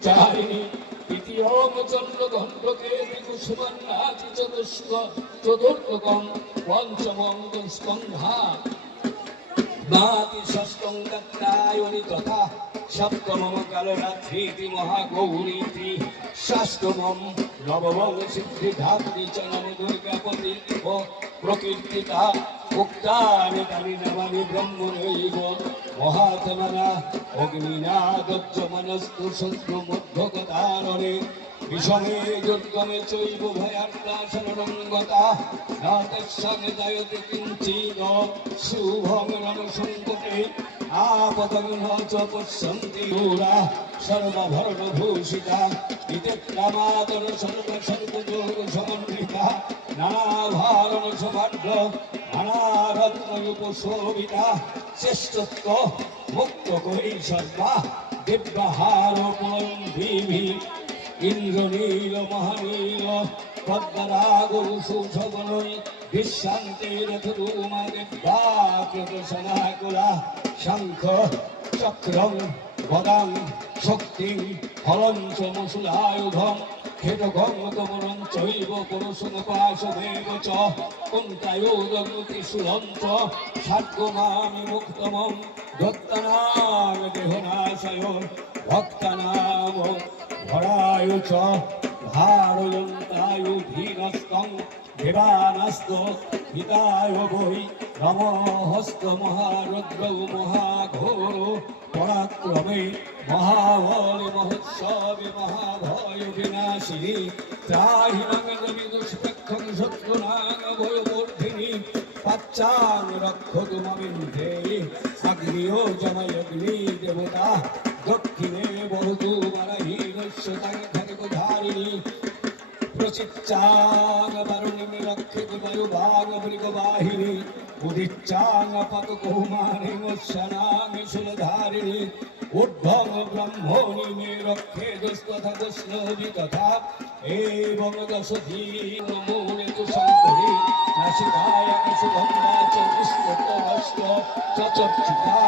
চারিণী তৃতীয় চন্দ্রদণ্ডকে কুসুমান্নাচি চতুর্থকম পঞ্চমং স্কন্ধা মাতি ষষ্ঠং দত্তায়নি তথা সপ্তমম কালরাত্রিতি মহাগৌরীতি ষষ্ঠমম নবমং সিদ্ধিধাত্রী চ নম দুর্গাপতি প্রকীর্তিতা উক্তানি তানি নামানি ব্রহ্মণৈব মহাত্মনা অগ্নিনাদজ্জমনস্তু শত্রু মধ্যগতারণে বিষমে দুর্গমে চৈব ভয়ার্তা শরণঙ্গতা না তস্যাং জায়তে কিঞ্চিদ শুভং রণসঙ্কটে আপদং ন চ পশ্যন্তি দূরা সর্বভরণভূষিতা ইতি প্রামাদর সর্বসর্বযোগ সমন্বিতা নানাভারণ সভাঢ্য নানারত্নরূপশোভিতা শ্রেষ্ঠত্ব মুক্ত করি সর্বা দিব্যহার পুরন্দিভি ইন্দ্রনীল মহানীল পদ্মরাগৌষুষবনৈ বিশ্রান্তিরথরূমা দিব্যাকৃতসনাকুলা শঙ্খ চক্রং গদাং শক্তিং হলং চ মুসুলায়ুধং খেটগং কমলং চৈব পুরুষমপাশমেব চ কুন্তায়োদগ্নিশূলং চ ষাড্গমামি মুক্তমং দত্তনাং দেহনাশয় ভক্তানাম ভরায়ু চ ভারয়ন্তায়ু ধীনস্তং দেবানাস্ত হিতায় বৈ নমঃস্ত মহারুদ্রৌ মহাঘোর পরাক্রমে মহাবলে মহোৎসবে মহাভয় বিনাশিনী ত্রাহি মাং দুষ্প্রক্ষং শত্রুনাং ভয়বর্ধিনী পাচ্চাং রক্ষতু মমিন্দ্রে অগ্নিও জময়গ্নি দেবতা দক্ষিণে বহুতু মরহীনস্যতাং খড়গধারিণী প্রচিচ্চাং বরুণিম রক্ষিত বায়ুভাগ মৃগবাহিনী উদিচ্চাং পতকৌমারিমস্যনাং শূলধারিণী ঊর্ধ্বং ব্রহ্মণি মে রক্ষেদস্তথা বৈষ্ণবী তথা এবং দশধী নমোনে তু শঙ্করী নাসিকায় সুগন্ধা চ পুষ্পতরষ্ট চচর্চিতা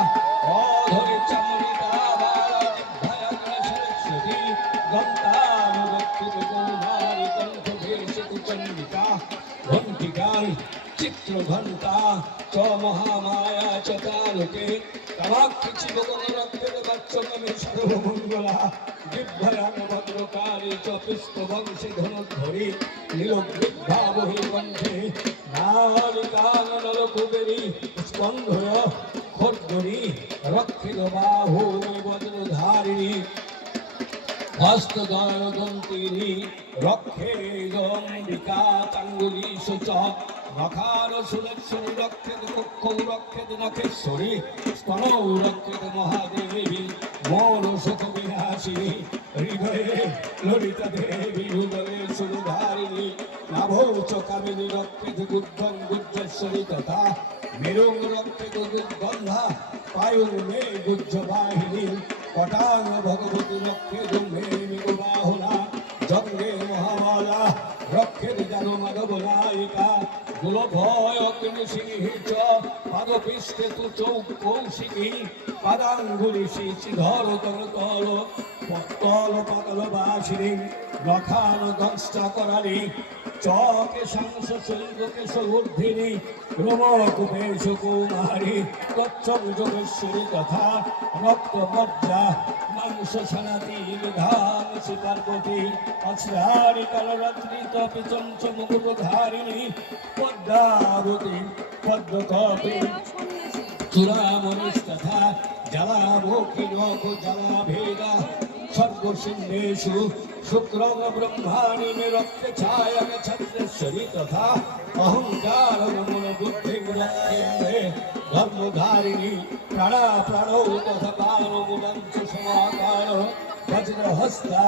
অধরে চমরিতা বালাজিভ্যয়গ্রসরস্বতী গন্তানুরক্ষিত কৌমারি কণ্ঠভেষতু চণ্ডিকা ঘণ্টিকাং চিত্রঘণ্টা চ মহামায়া চ তারকে কামাক্ষি ভগবরক্ষের বাচ্চমে সর্বমঙ্গলা দিব্যাং ভদ্রকারী চ পুষ্পবংশী ধনুর্ধরী নীলগ্রীভাবহী কণ্ঠে নালিকাং নলকুবেরী স্কন্ধয় খোর্ধনী রক্ষিত বাহু বজ্রধারিণী হস্তদয় দন্তিনী রক্ষে জম্বিকা চাঙ্গুলীষু চ নখার সুলক্ষণী রক্ষেত কক্ষৌ রক্ষেত নখেশ্বরী স্তনৌ রক্ষেত মহাদেবী মৌন সুখ বিনাশিনী হৃদয়ে ললিতা দেবী উদরে সুরধারিণী নাভৌ চ কামিনী রক্ষেত গুদ্ধং গুজ্জেশ্বরী তথা মেরুং রক্ষেত দুর্গন্ধা পায়ুং মে গুজ্জ বাহিনী কটাং ভগবতী রক্ষেত মে মৃগবাহুনা জঙ্গে মহামালা রক্ষেত জানু মাধবনায়িকা দুলভয় অগ্নিশিনী চ পাদপৃষ্ঠে তু চৌকৌশিকী পাদাঙ্গুলি শ্রীধর তল তল তল পাতল বাসিনী নখান দংষ্টা করালি চকে সংস শৈলকে সৌর্ধিনী রোমকুপেশ কৌমারী তচ্ছং যোগেশ্বরী তথা রক্তমজ্জা মাংস সনাতি নিধান পার্বতী অশ্রারি কালরাত্রি তপি চঞ্চ মুকুটধারিণী পদ্মাবতী পদ্মকপি চূড়ামণিস্তথা জলামুখী নখ জলাভেদা সর্বসিন্ধেষু শুক্রং ব্রহ্মাণি মে রক্তে ছায়াং ছত্রেশ্বরী তথা অহংকার মূল বুদ্ধি রক্ষে ধর্মধারিণী প্রাণা প্রাণৌ তথা পারমূলঞ্চ সমাকার বজ্রহস্তা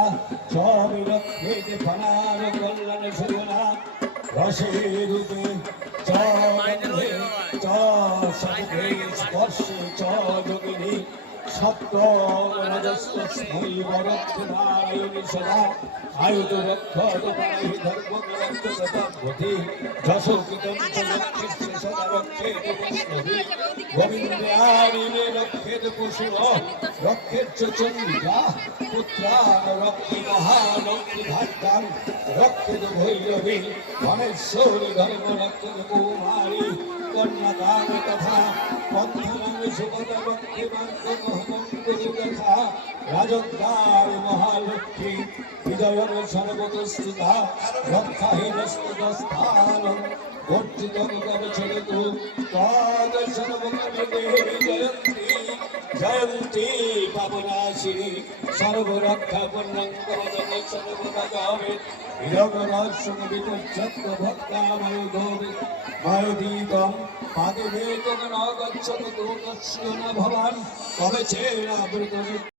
চ বিরক্ষেতে ফণার কল্যাণ সুগুণা রসে রূপে চ গন্ধে চ শব্দে স্পর্শে চ যোগিনী সত্য রজস্বস্মৈ বরক্ষমার আয়ুনি সদা আয়ুত রক্ষত পাহি ধর্মগ্রন্থগতি যশোকিতম রক্ষিত সদা রক্ষেত বৈষ্ণবী গোবিন্দে আনিমে রক্ষেত পশুর রক্ষেত চন্ডিকা পুত্রান রক্ষে মহালক্ষ্মী ভাগ্যান রক্ষেত ভৈরবী ধনেশ্বরী ধর্ম রক্ষেত কুমারী কন্যাদান তথা বন্ধনাং সুভদ্রা রক্ষে মার্গমহমঙ্কুরু তথা রাজদ্বার মহালক্ষ্মী হৃদয়ং সর্বতস্থিতা রক্ষাহীনস্তস্থানং বর্জিতং কবচরিতু তদ সর্বকর্মে জয়ন্তি জয়ন্তি পাবনাশিনী সর্বরক্ষা পূর্ণং কবচং সর্বদাগামে হিরণ্যরাজসংবিতচ্ছত্র ভক্তাময়োগোবে মায়োদীপং পাদে বেদং ন গচ্ছতু তস্য ন ভবান কবচেনাবৃতং